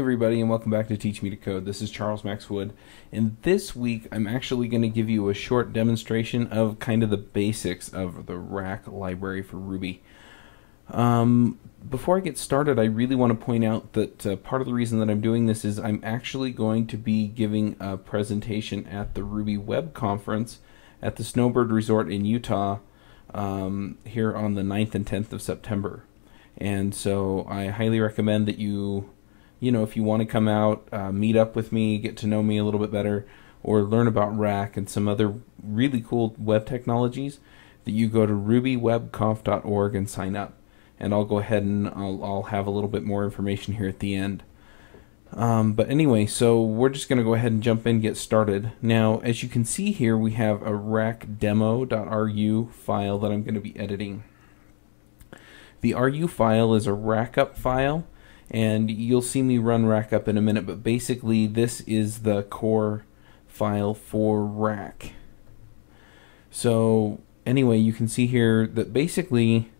everybody, and welcome back to Teach Me to Code. This is Charles Max Wood, and this week I'm actually going to give you a short demonstration of kind of the basics of the Rack library for Ruby. Before I get started, I really want to point out that part of the reason that I'm doing this is I'm actually going to be giving a presentation at the Ruby Web Conference at the Snowbird Resort in Utah here on the 9th and 10th of September. And so I highly recommend that if you want to come out, meet up with me, get to know me a little bit better, or learn about Rack and some other really cool web technologies, that you go to rubywebconf.org and sign up. And I'll go ahead and I'll have a little bit more information here at the end. But anyway, so we're just going to go ahead and jump in and get started. Now, as you can see here, we have a rackdemo.ru file that I'm going to be editing. The RU file is a rackup file, and you'll see me run rackup in a minute, but basically this is the core file for Rack. So anyway, you can see here that basically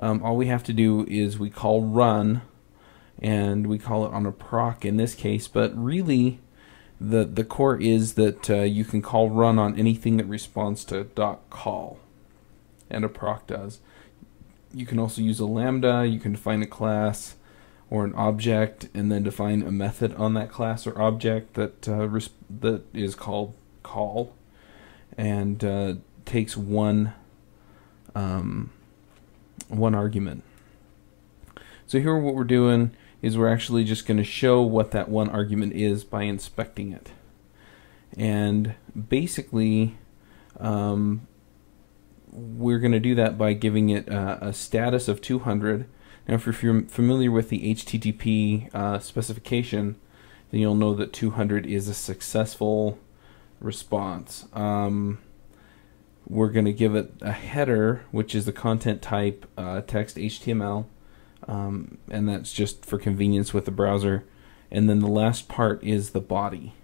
all we have to do is we call run, and we call it on a proc in this case, but really the core is that you can call run on anything that responds to .call, and a proc does. You can also use a lambda, you can define a class or an object, and then define a method on that class or object that is called call, and takes one argument. So here what we're doing is we're actually just going to show what that one argument is by inspecting it. And basically we're going to do that by giving it a status of 200. Now if you're familiar with the HTTP specification, then you'll know that 200 is a successful response. We're going to give it a header, which is the content type text HTML, and that's just for convenience with the browser. And then the last part is the body,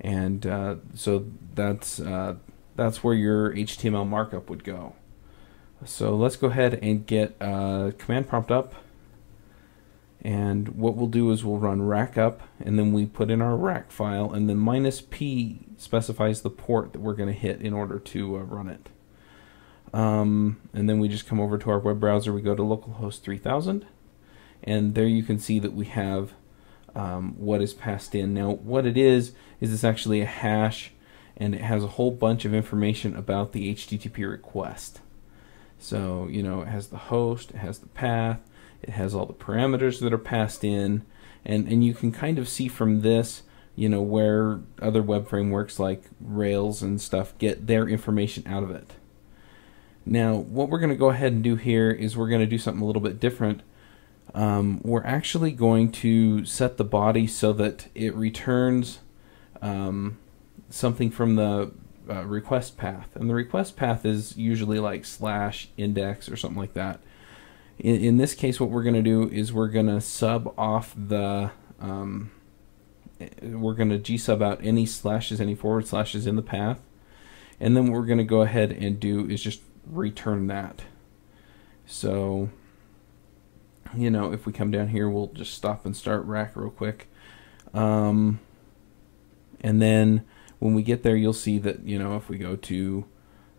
and so that's where your HTML markup would go. So let's go ahead and get a command prompt up, and what we'll do is we'll run rackup, and then we put in our rack file, and then -p specifies the port that we're going to hit in order to run it. And then we just come over to our web browser, we go to localhost 3000, and there you can see that we have what is passed in. Now what it is it's actually a hash, and it has a whole bunch of information about the HTTP request. So, it has the host, it has the path, it has all the parameters that are passed in, and you can kind of see from this, where other web frameworks like Rails and stuff get their information out of it. Now, what we're going to go ahead and do here is we're going to do something a little bit different. We're actually going to set the body so that it returns something from the request path, and the request path is usually like /index or something like that. In this case, what we're going to do is we're going to sub off the we're going to gsub out any slashes, any forward slashes in the path, and then what we're going to go ahead and do is just return that. So if we come down here, we'll just stop and start Rack real quick, and then when we get there, you'll see that, if we go to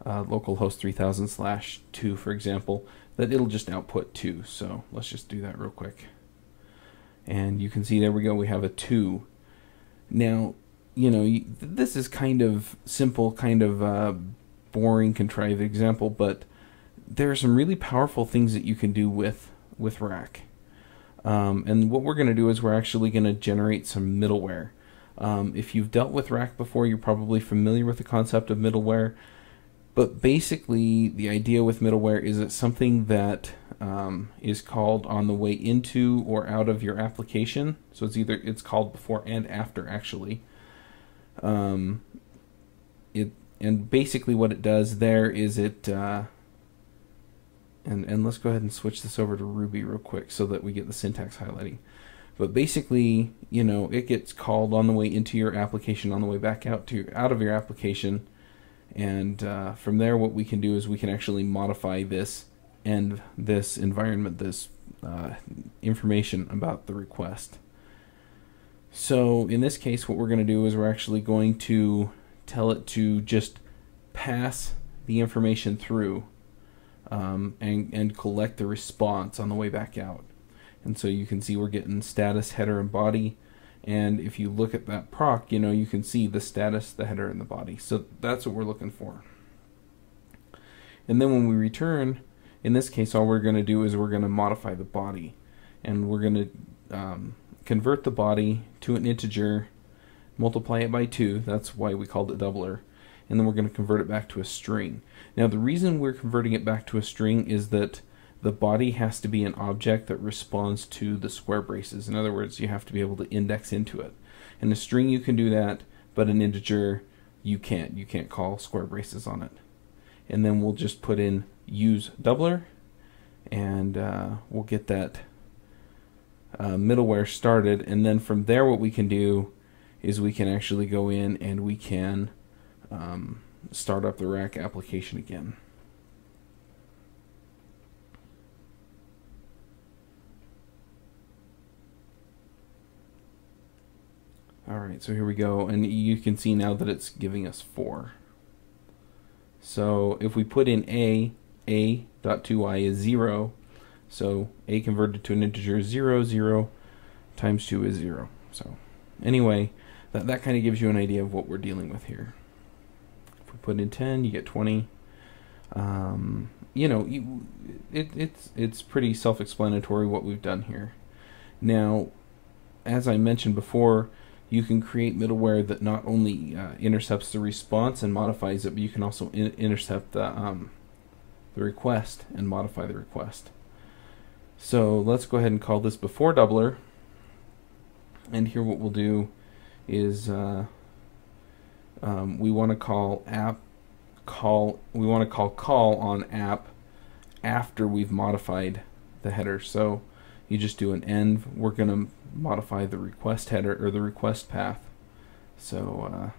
localhost 3000/2, for example, that it'll just output 2. So let's just do that real quick. And you can see, there we go, we have a 2. Now, this is kind of simple, kind of boring, contrived example, but there are some really powerful things that you can do with Rack. And what we're going to do is we're actually going to generate some middleware. If you've dealt with Rack before, you're probably familiar with the concept of middleware, but basically the idea with middleware is it's something that is called on the way into or out of your application. So it's called before and after, actually. And basically what it does there is and let's go ahead and switch this over to Ruby real quick so that we get the syntax highlighting. But basically, it gets called on the way into your application, on the way back out of your application, and from there, what we can do is we can actually modify this and this environment, this information about the request. So in this case, what we're going to do is we're actually going to tell it to just pass the information through and collect the response on the way back out. And so you can see we're getting status, header, and body. And if you look at that proc, you can see the status, the header, and the body. So that's what we're looking for. And then when we return, in this case, all we're going to do is we're going to modify the body. And we're going to convert the body to an integer, multiply it by 2. That's why we called it doubler. And then we're going to convert it back to a string. Now, the reason we're converting it back to a string is that the body has to be an object that responds to the square braces. In other words, you have to be able to index into it. In a string, you can do that, but an integer, you can't. You can't call square braces on it. And then we'll just put in use doubler, and we'll get that middleware started. And then from there, what we can do is we can actually go in and we can start up the rack application again. Alright, so here we go, and you can see now that it's giving us 4. So if we put in a.2y is 0, so a converted to an integer is 0, 0 times 2 is 0. So anyway, that kind of gives you an idea of what we're dealing with here. If we put in 10, you get 20. It's pretty self-explanatory what we've done here. Now, as I mentioned before, you can create middleware that not only intercepts the response and modifies it, but you can also intercept the request and modify the request. So let's go ahead and call this before doubler. And here what we'll do is we want to call call on app after we've modified the header. So you just do an end. We're going to modify the request header or the request path. So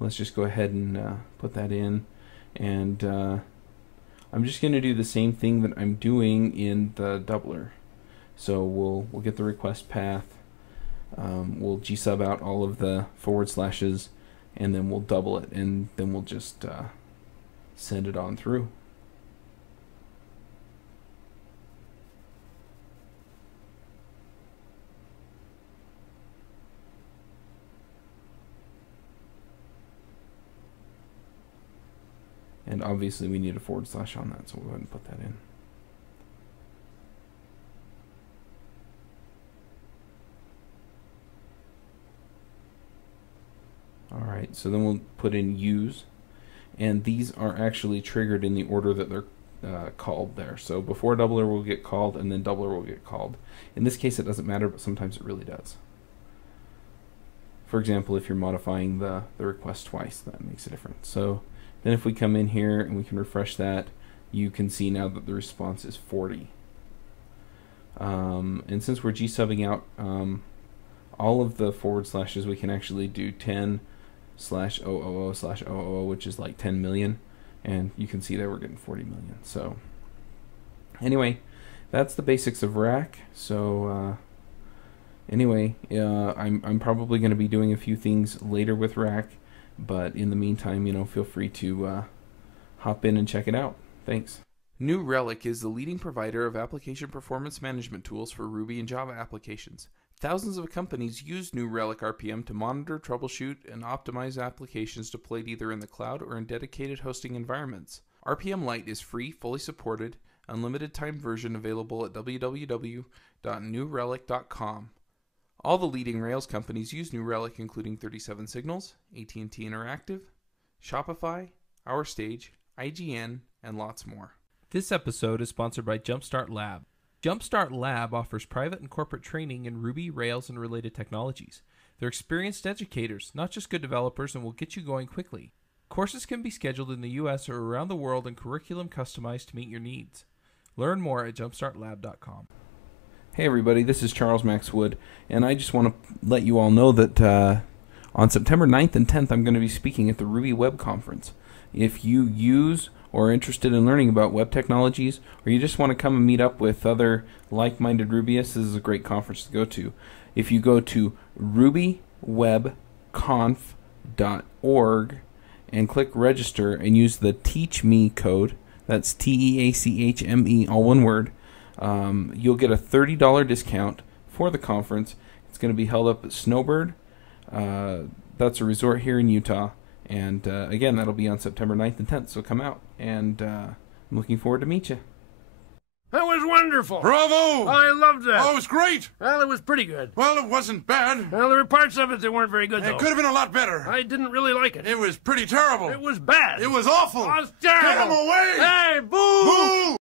let's just go ahead and put that in, and I'm just going to do the same thing that I'm doing in the doubler. So we'll get the request path, we'll gsub out all of the forward slashes, and then we'll double it, and then we'll just send it on through. And obviously we need a forward slash on that, so we'll go ahead and put that in. Alright, so then we'll put in use, and these are actually triggered in the order that they're called there. So before doubler will get called, and then doubler will get called. In this case it doesn't matter, but sometimes it really does. For example, if you're modifying the request twice, that makes a difference. So then if we come in here and we can refresh that, you can see now that the response is 40. And since we're gsubbing out all of the forward slashes, we can actually do 10/000/000, which is like 10 million. And you can see that we're getting 40 million. So anyway, that's the basics of rack. So anyway, I'm probably going to be doing a few things later with rack. But in the meantime, feel free to hop in and check it out. Thanks. New Relic is the leading provider of application performance management tools for Ruby and Java applications. Thousands of companies use New Relic RPM to monitor, troubleshoot, and optimize applications deployed either in the cloud or in dedicated hosting environments. RPM Lite is free, fully supported, unlimited time version available at www.newrelic.com. All the leading Rails companies use New Relic, including 37 Signals, AT&T Interactive, Shopify, OurStage, IGN, and lots more. This episode is sponsored by Jumpstart Lab. Jumpstart Lab offers private and corporate training in Ruby, Rails, and related technologies. They're experienced educators, not just good developers, and will get you going quickly. Courses can be scheduled in the U.S. or around the world and curriculum customized to meet your needs. Learn more at jumpstartlab.com. Hey everybody, this is Charles Max Wood, and I just want to let you all know that on September 9th and 10th I'm going to be speaking at the Ruby Web Conference. if you use or are interested in learning about web technologies, or you just want to come and meet up with other like-minded Rubyists, this is a great conference to go to. If you go to rubywebconf.org and click register and use the TEACHME code, that's TEACHME, all one word, you'll get a $30 discount for the conference. It's going to be held up at Snowbird. That's a resort here in Utah. And again, that'll be on September 9th and 10th, so come out. And I'm looking forward to meet you. That was wonderful. Bravo! I loved that. Oh, it was great. Well, it was pretty good. Well, it wasn't bad. Well, there were parts of it that weren't very good, though. It could have been a lot better. I didn't really like it. It was pretty terrible. It was bad. It was awful. It was terrible. Get him away! Hey, boo! Boo!